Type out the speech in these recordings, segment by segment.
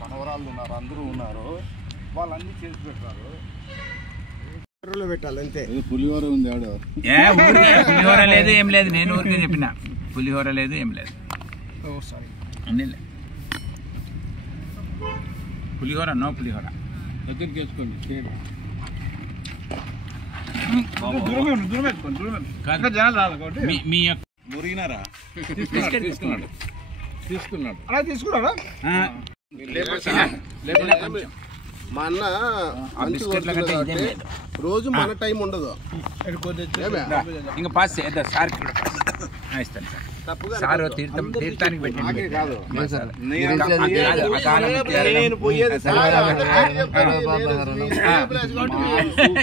మనవరాళ్ళు ఉన్నారు, అందరూ ఉన్నారు, వాళ్ళన్నీ చేసి పెడతారు. పెట్టాలి అంతే. పులిహోర ఉంది ఆడ, పులిహోర లేదు ఏం లేదు. నేను ఊరికే చెప్పిన పులిహోర లేదు ఏం లేదు. అన్నీ లేదు. పులిహోర నో పులిహోర. దగ్గరికి వేసుకోండి. మీ యొక్క మురిగినారా? తీసుకున్నాడు అలా తీసుకున్నారా? మా అన్న రోజు మన టైం ఉండదు. ఇంకా పాస్ చేద్దాం సార్. ఇస్తాను సార్. సార్ తీర్థానికి పెట్టండి.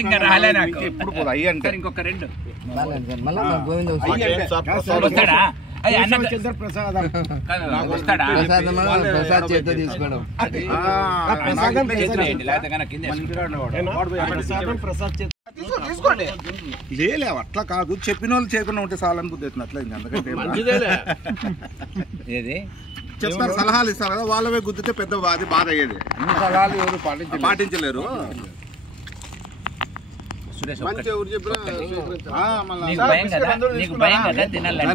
ఇంకా రాలే నాకు. ఎప్పుడు పోదు అయ్యి అంటే ఇంకొక రెండు వస్తాడా? వస్తాడా? లేలే అట్లా కాదు, చెప్పిన వాళ్ళు చేయకుండా ఉంటే చాలని బుద్ధి అవుతుంది. అట్లా అందుకంటే ఏది చెప్తారు, సలహాలు ఇస్తారు కదా, వాళ్ళవే గుద్దితే పెద్ద అది బాధ అయ్యేది. సలహాలు ఎవరు పాటించలేరు.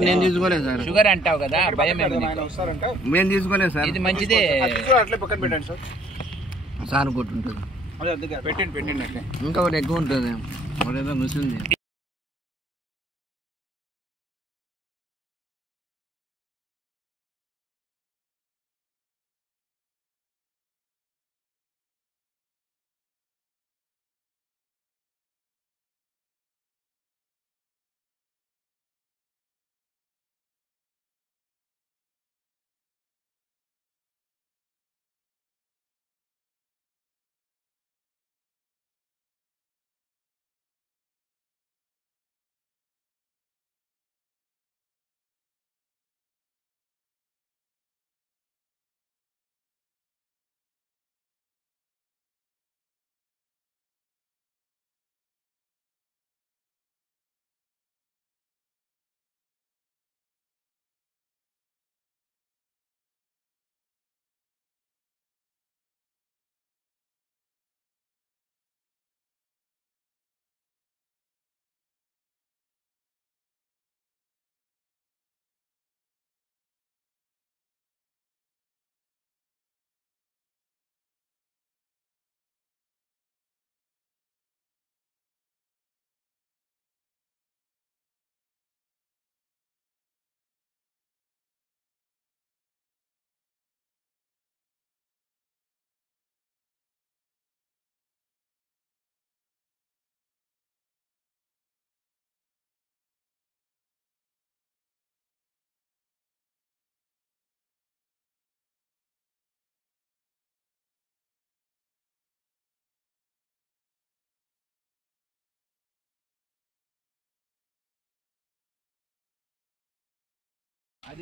నేను తీసుకోలేదు సార్. షుగర్ అంటావు కదా, భయం మేము తీసుకోలేదు సార్. ఇది మంచిదే. అట్లే పక్కన పెట్టండి సార్. సార్ కొట్టు ఉంటుంది. పెట్టండి అట్లే. ఇంకా ఒకటి ఎక్కువ ఉంటుంది. ఒకటేదో ముసింది.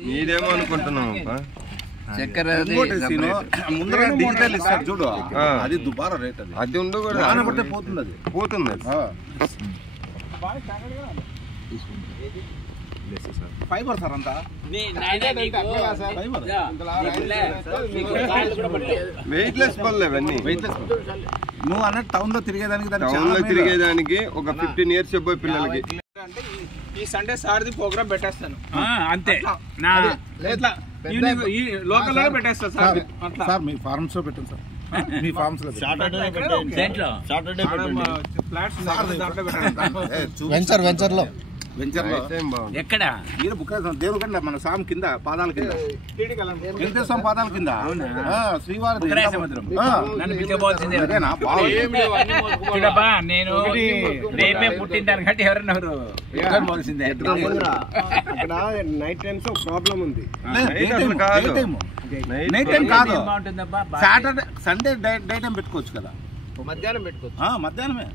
మీరేమో అనుకుంటున్నాం చక్కెర ముందర డిజిటల్ ఇస్తారు చూడు, అది దుబారా రేట్. అది ఉండకూడదు, పోతుంది. అది పోతుంది. ఫైబర్ సార్ అంతా వెయిట్లెస్ పళ్ళు అవన్నీ. నువ్వు అన్నట్టు టౌన్ లో తిరిగేదానికి ఒక 15 years అబ్బాయి పిల్లలకి. అంటే ఈ సండే సార్ది ప్రోగ్రామ్ పెట్టేస్తాను అంతే. లోకల్ లో పెట్టేస్తాను సార్. సార్ మీ ఫార్మ్స్ లో పెట్టండి సార్. మీ ఫార్మ్స్ లో వెంచర్ లో ఎక్కడ దేవుకండి మన స్వామి కింద పాదాల కింద, వెంకటేశ్వర స్వామి పాదాల కింద శ్రీవారి నన్ను పిలిచబోల్సిందే. నేను రేపే పుట్టిన దానికంటే ఎవరన్నారు పోల్సిందే. అక్కడ నైట్ టైమ్స్ ప్రాబ్లం ఉంది. నైట్ టైం కాదు, సాటర్డే సండే డే టైం పెట్టుకోవచ్చు కదా. మధ్యాహ్నం పెట్టుకోవచ్చు. మధ్యాహ్నమే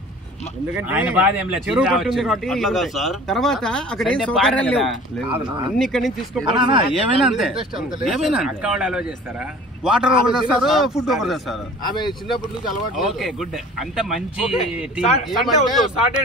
ఎందుకంటే ఆయన బాధ ఏం లేదు, చెరువు తిరిగి కట్టు ఉంది కాబట్టి అట్లా కాదు ఉంటాయి. సార్. తర్వాత అక్కడ ఏం సండే సౌకర్యాలు పాట లేవు, కదా. అన్ని ఇక్కడి నుంచి అన్నా, తీసుకోవాలి. ఏమైనా అంతే ఏమైనా అంతే. అక్క వాళ్ళు అలో చేస్తారా? వాటర్ ఒకటి తెస్తారు, ఫుడ్ ఒకటి తెస్తారు. ఆమె చిన్నప్పటి నుంచి అలవాటు ఓకే గుడ్, అంత మంచి టీం. ఏమంటే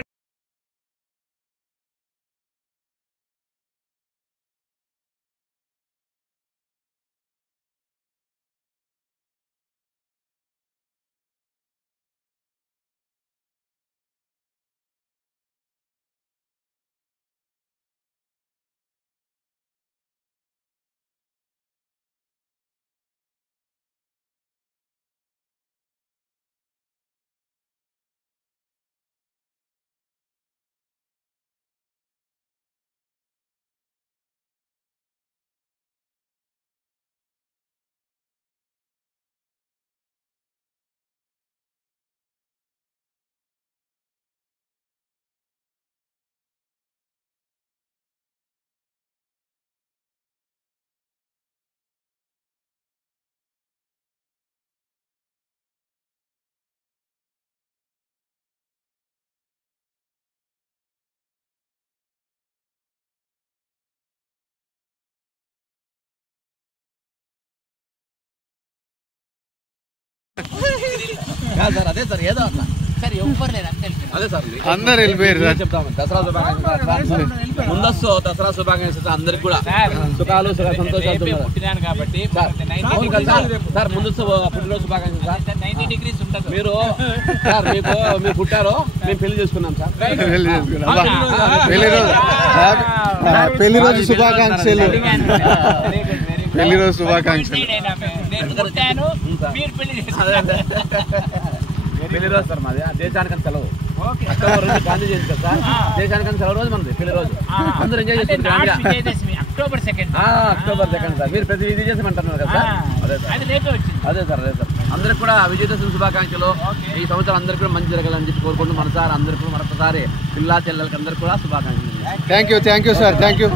అదే సార్ ఏదో అట్లా సార్ ఎవ్వరు లేదు అంతే అదే సార్ అందరు వెళ్ళిపోయారు. చెప్తాము దసరా శుభాకాంక్షలు ముందస్తు దసరా శుభాకాంక్షలు అందరికి కూడా సుఖాలు సంతోషాలు పుట్టినాను కాబట్టి అవును కదా సార్ ముందస్తు పుట్టినరోజు శుభాకాంక్షలు సార్ 90 degrees ఉంటుంది. మీరు సార్ మీరు పుట్టారు మేము పెళ్లి చేసుకున్నాం సార్ పెళ్లి రోజు శుభాకాంక్షలు. పెళ్లి రోజు శుభాకాంక్షలు. నేను పుట్టాను, మీరు పెళ్లి చేసుకున్నారు. పెళ్లి రోజు సార్ మాది దేశానికని సెలవు అక్టోబర్ 2 గాంధీ జయంతి కదా సార్, దేశానికని సెలవు రోజు మనది పెళ్లి రోజు. అందరూ ఎంజాయ్ చేసుకుంటారు. విజయదశమి అక్టోబర్ 2. October 2 sir. మీరు ప్రతి విజయదశమి అంటున్నారు కదా సార్. అదే సార్ అది రేపే వచ్చింది. అదే సార్ అందరికి కూడా విజయదశమి శుభాకాంక్షలు. ఈ సంవత్సరం అందరికీ కూడా మంచి జరగాలని చెప్పి కోరుకుంటూ మనసారి అందరికీ మరొకసారి పిల్లా చెల్లెలకి అందరికీ కూడా శుభాకాంక్షలు. Thank you sir. Thank you.